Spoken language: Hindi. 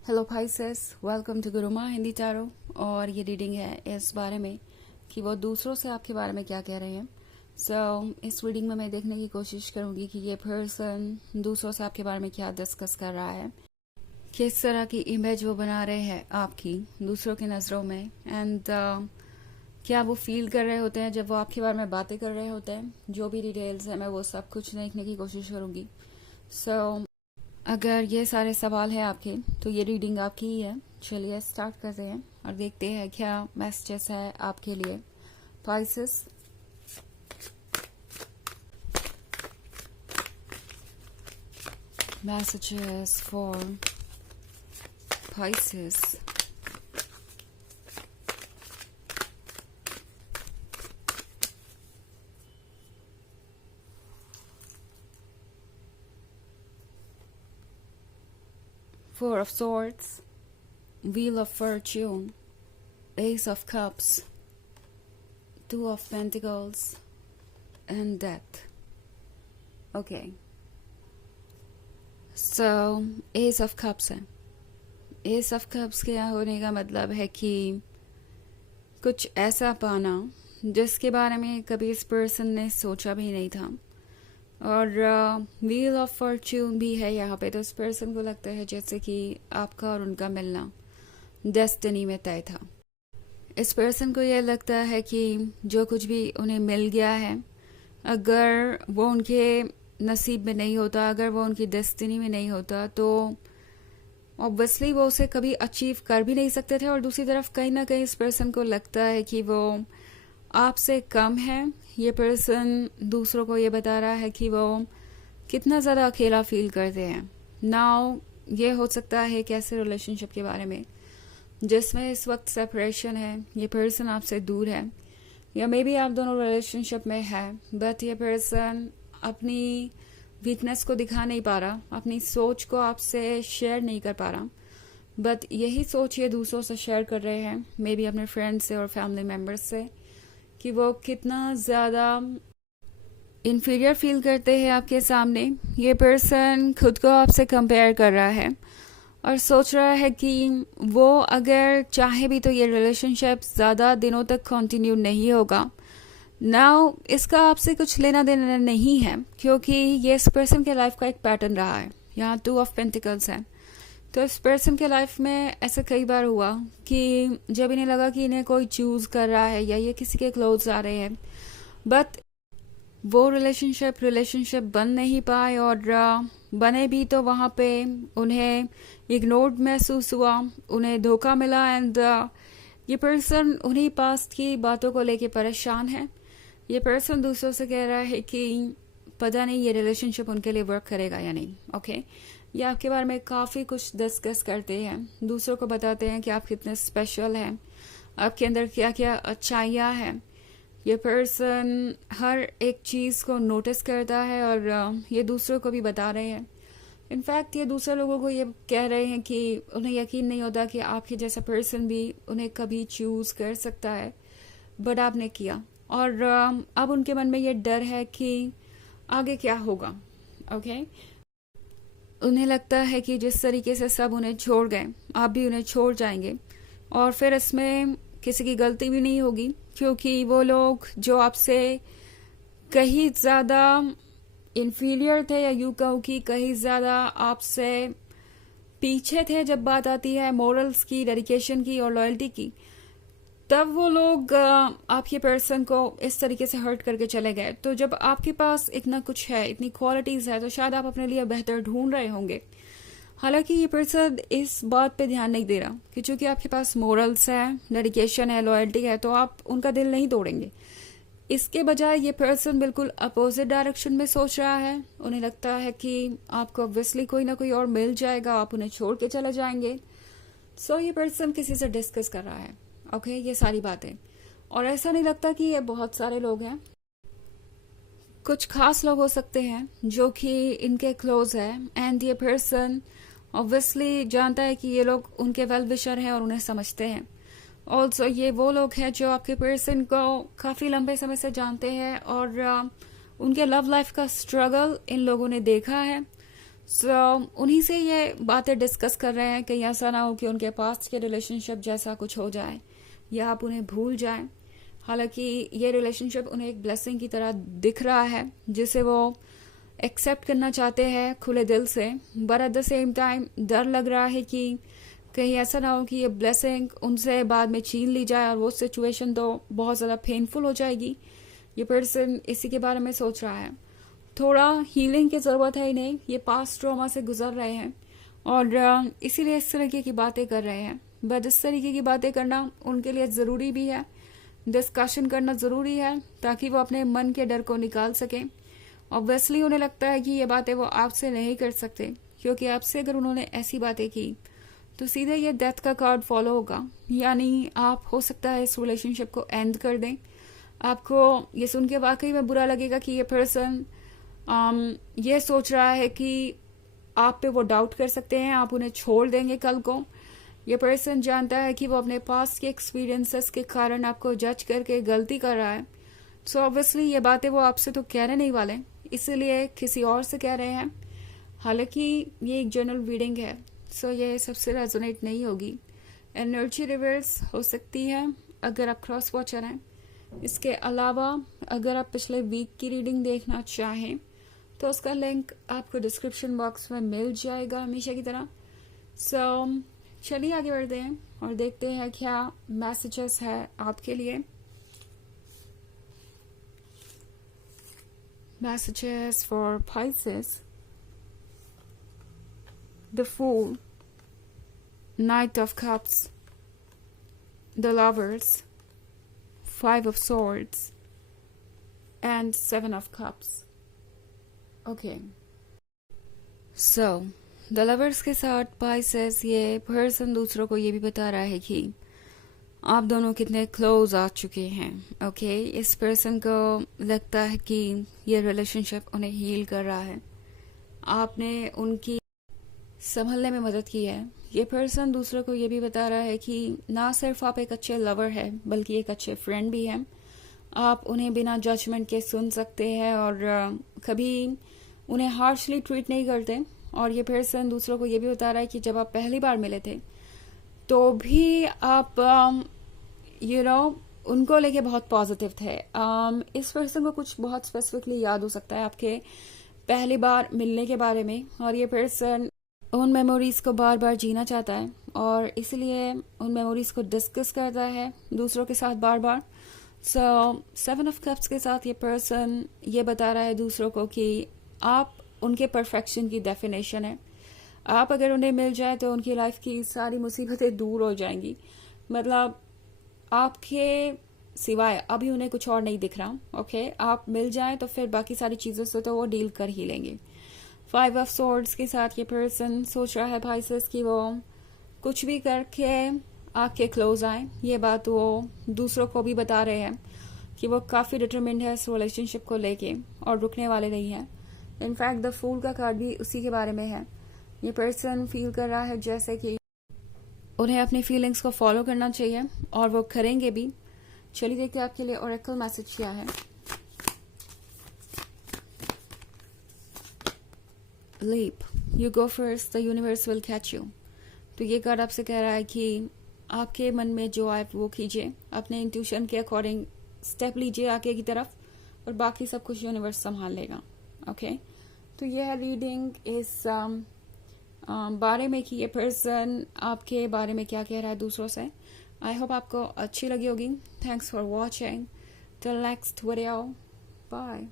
Hello Pisces, welcome to Guruma Hindi tarot. और ये रीडिंग है इस बारे में कि वो दूसरों से आपके बारे में क्या कह रहे हैं। इस रीडिंग में मैं देखने की कोशिश करूंगी कि ये पर्सन दूसरों से आपके बारे में क्या डिस्कस कर रहा है, किस तरह की इमेज वो बना रहे हैं आपकी दूसरों की नज़रों में, एंड क्या वो फील कर रहे होते हैं जब वो आपके बारे में बातें कर रहे होते हैं। जो भी डिटेल्स है मैं वो सब कुछ देखने की कोशिश करूंगी। अगर ये सारे सवाल हैं आपके तो ये रीडिंग आपकी ही है। चलिए स्टार्ट करते हैं और देखते हैं क्या मैसेजेस है आपके लिए। Pisces, messages for Pisces. Four of Swords, Wheel of Fortune, Ace of Cups, Two of Pentacles, and Death. Okay. So, Ace of Cups है। Ace of Cups के यहाँ होने का मतलब है कि कुछ ऐसा पाना जिसके बारे में कभी इस पर्सन ने सोचा भी नहीं था। और व्हील ऑफ फॉर्च्यून भी है यहाँ पे। तो इस पर्सन को लगता है जैसे कि आपका और उनका मिलना डेस्टिनी में तय था। इस पर्सन को यह लगता है कि जो कुछ भी उन्हें मिल गया है, अगर वो उनके नसीब में नहीं होता, अगर वो उनकी डेस्टिनी में नहीं होता, तो ऑब्वियसली वो उसे कभी अचीव कर भी नहीं सकते थे। और दूसरी तरफ कहीं ना कहीं इस पर्सन को लगता है कि वो आपसे कम है। ये पर्सन दूसरों को ये बता रहा है कि वो कितना ज़्यादा अकेला फील करते हैं। नाउ ये हो सकता है कि ऐसे रिलेशनशिप के बारे में जिसमें इस वक्त सेपरेशन है, ये पर्सन आपसे दूर है, या मे बी आप दोनों रिलेशनशिप में है, बट ये पर्सन अपनी वीकनेस को दिखा नहीं पा रहा, अपनी सोच को आपसे शेयर नहीं कर पा रहा, बट यही सोच ये दूसरों से शेयर कर रहे हैं, मे बी अपने फ्रेंड्स से और फैमिली मेम्बर्स से, कि वो कितना ज़्यादा इन्फीरियर फील करते हैं आपके सामने। ये पर्सन खुद को आपसे कंपेयर कर रहा है और सोच रहा है कि वो अगर चाहे भी तो ये रिलेशनशिप ज़्यादा दिनों तक कंटिन्यू नहीं होगा। नाउ इसका आपसे कुछ लेना देना नहीं है, क्योंकि ये इस पर्सन के लाइफ का एक पैटर्न रहा है। यहाँ 2 ऑफ पेंटिकल्स है। तो इस पर्सन के लाइफ में ऐसा कई बार हुआ कि जब इन्हें लगा कि इन्हें कोई चूज कर रहा है या ये किसी के क्लोज आ रहे हैं, बट वो रिलेशनशिप बन नहीं पाए, और बने भी तो वहाँ पे उन्हें इग्नोर्ड महसूस हुआ, उन्हें धोखा मिला, एंड ये पर्सन उन्हीं पास्ट की बातों को लेके परेशान है। ये पर्सन दूसरों से कह रहा है कि पता नहीं ये रिलेशनशिप उनके लिए वर्क करेगा या नहीं। ओके, ये आपके बारे में काफ़ी कुछ डिस्कस करते हैं, दूसरों को बताते हैं कि आप कितने स्पेशल हैं, आपके अंदर क्या क्या अच्छाइयाँ हैं। ये पर्सन हर एक चीज़ को नोटिस करता है और ये दूसरों को भी बता रहे हैं। इनफैक्ट ये दूसरे लोगों को ये कह रहे हैं कि उन्हें यकीन नहीं होता कि आपके जैसा पर्सन भी उन्हें कभी चूज़ कर सकता है, बट आपने किया। और अब उनके मन में ये डर है कि आगे क्या होगा। ओके, उन्हें लगता है कि जिस तरीके से सब उन्हें छोड़ गए, आप भी उन्हें छोड़ जाएंगे, और फिर इसमें किसी की गलती भी नहीं होगी, क्योंकि वो लोग जो आपसे कहीं ज़्यादा इन्फीरियर थे, या यूँ कहूँ कि कहीं ज़्यादा आपसे पीछे थे जब बात आती है मोरल्स की, डेडिकेशन की और लॉयल्टी की, तब वो लोग आपके पर्सन को इस तरीके से हर्ट करके चले गए। तो जब आपके पास इतना कुछ है, इतनी क्वालिटीज है, तो शायद आप अपने लिए बेहतर ढूंढ रहे होंगे। हालांकि ये पर्सन इस बात पे ध्यान नहीं दे रहा कि चूंकि आपके पास मोरल्स है, डेडिकेशन है, लॉयल्टी है, तो आप उनका दिल नहीं तोड़ेंगे। इसके बजाय ये पर्सन बिल्कुल अपोजिट डायरेक्शन में सोच रहा है। उन्हें लगता है कि आपको ऑब्वियसली कोई ना कोई और मिल जाएगा, आप उन्हें छोड़ के चले जाएंगे। सो ये पर्सन किसी से डिस्कस कर रहा है। ओके, ये सारी बातें। और ऐसा नहीं लगता कि ये बहुत सारे लोग हैं, कुछ खास लोग हो सकते हैं जो कि इनके क्लोज है, एंड ये पर्सन ऑब्वियसली जानता है कि ये लोग उनके वेल विशर हैं और उन्हें समझते हैं। ऑल्सो ये वो लोग हैं जो आपके पर्सन को काफ़ी लंबे समय से जानते हैं, और उनके लव लाइफ का स्ट्रगल इन लोगों ने देखा है। उन्हीं से ये बातें डिस्कस कर रहे हैं, कहीं ऐसा ना हो कि उनके पास्ट के रिलेशनशिप जैसा कुछ हो जाए या आप उन्हें भूल जाएं। हालांकि ये रिलेशनशिप उन्हें एक ब्लेसिंग की तरह दिख रहा है जिसे वो एक्सेप्ट करना चाहते हैं खुले दिल से, but at the same time डर लग रहा है कि कहीं ऐसा ना हो कि ये ब्लेसिंग उनसे बाद में छीन ली जाए और वो सिचुएशन तो बहुत ज़्यादा पेनफुल हो जाएगी। ये पर्सन इसी के बारे में सोच रहा है। थोड़ा हीलिंग की ज़रूरत है इन्हें, ये पास्ट ट्रॉमा से गुजर रहे हैं और इसीलिए इस तरीके की बातें कर रहे हैं। बट इस तरीके की बातें करना उनके लिए ज़रूरी भी है, डिस्कशन करना ज़रूरी है ताकि वो अपने मन के डर को निकाल सकें। ऑब्वियसली उन्हें लगता है कि ये बातें वो आपसे नहीं कर सकते, क्योंकि आपसे अगर उन्होंने ऐसी बातें की तो सीधे ये डेथ का कार्ड फॉलो होगा, यानी आप हो सकता है इस रिलेशनशिप को एंड कर दें। आपको ये सुन के वाकई में बुरा लगेगा कि ये पर्सन ये सोच रहा है कि आप पे वो डाउट कर सकते हैं, आप उन्हें छोड़ देंगे कल को। ये पर्सन जानता है कि वो अपने पास के एक्सपीरियंसेस के कारण आपको जज करके गलती कर रहा है। सो ऑब्वियसली ये बातें वो आपसे तो कहने नहीं वाले, इसीलिए किसी और से कह रहे हैं। हालांकि ये एक जनरल रीडिंग है, सो ये सबसे रेजोनेट नहीं होगी। एनर्जी रिवर्स हो सकती है अगर आप क्रॉस वॉचर हैं। इसके अलावा अगर आप पिछले वीक की रीडिंग देखना चाहें तो उसका लिंक आपको डिस्क्रिप्शन बॉक्स में मिल जाएगा हमेशा की तरह। सो चलिए आगे बढ़ते हैं और देखते हैं क्या मैसेजेस है आपके लिए। Messages for Pisces, the Fool, Knight of Cups, the Lovers, Five of Swords, and Seven of Cups. Okay. So, the Lovers के साथ Pisces ये पर्सन दूसरों को ये भी बता रहा है कि आप दोनों कितने क्लोज आ चुके हैं। ओके, इस पर्सन को लगता है कि ये रिलेशनशिप उन्हें हील कर रहा है, आपने उनकी संभलने में मदद की है। ये पर्सन दूसरों को ये भी बता रहा है कि ना सिर्फ आप एक अच्छे लवर हैं बल्कि एक अच्छे फ्रेंड भी हैं। आप उन्हें बिना जजमेंट के सुन सकते हैं और कभी उन्हें हार्शली ट्रीट नहीं करते। और ये पर्सन दूसरों को ये भी बता रहा है कि जब आप पहली बार मिले थे तो भी आप उनको लेके बहुत पॉजिटिव थे। इस पर्सन को कुछ बहुत स्पेसिफिकली याद हो सकता है आपके पहली बार मिलने के बारे में, और ये पर्सन उन मेमोरीज को बार बार जीना चाहता है और इसलिए उन मेमोरीज को डिस्कस करता है दूसरों के साथ बार बार। सो 7 ऑफ कप्स के साथ ये पर्सन ये बता रहा है दूसरों को कि आप उनके परफेक्शन की डेफिनेशन है। आप अगर उन्हें मिल जाए तो उनकी लाइफ की सारी मुसीबतें दूर हो जाएंगी। मतलब आपके सिवाय अभी उन्हें कुछ और नहीं दिख रहा। ओके, आप मिल जाए तो फिर बाकी सारी चीज़ों से तो वो डील कर ही लेंगे। 5 ऑफ सोर्ड्स के साथ ये पर्सन सोच रहा है Pisces कि वो कुछ भी करके आपके क्लोज आए। ये बात वो दूसरों को भी बता रहे हैं कि वो काफ़ी डिटरमिन्ड है इस रिलेशनशिप को लेके और रुकने वाले नहीं है। इनफैक्ट द फूल का कार्ड भी उसी के बारे में है। ये पर्सन फील कर रहा है जैसे कि उन्हें अपनी फीलिंग्स को फॉलो करना चाहिए और वो करेंगे भी। चलिए देखते हैं आपके लिए ओरेकल मैसेज क्या है। Leap, you go first, the universe will catch you. तो ये कार्ड आपसे कह रहा है कि आपके मन में जो आए वो कीजिए, अपने इंट्यूशन के अकॉर्डिंग स्टेप लीजिए आगे की तरफ और बाकी सब कुछ यूनिवर्स संभाल लेगा। ओके, तो ये है रीडिंग इस बारे में कि ये पर्सन आपके बारे में क्या कह रहा है दूसरों से। आई होप आपको अच्छी लगी होगी। Thanks for watching, till next video, bye.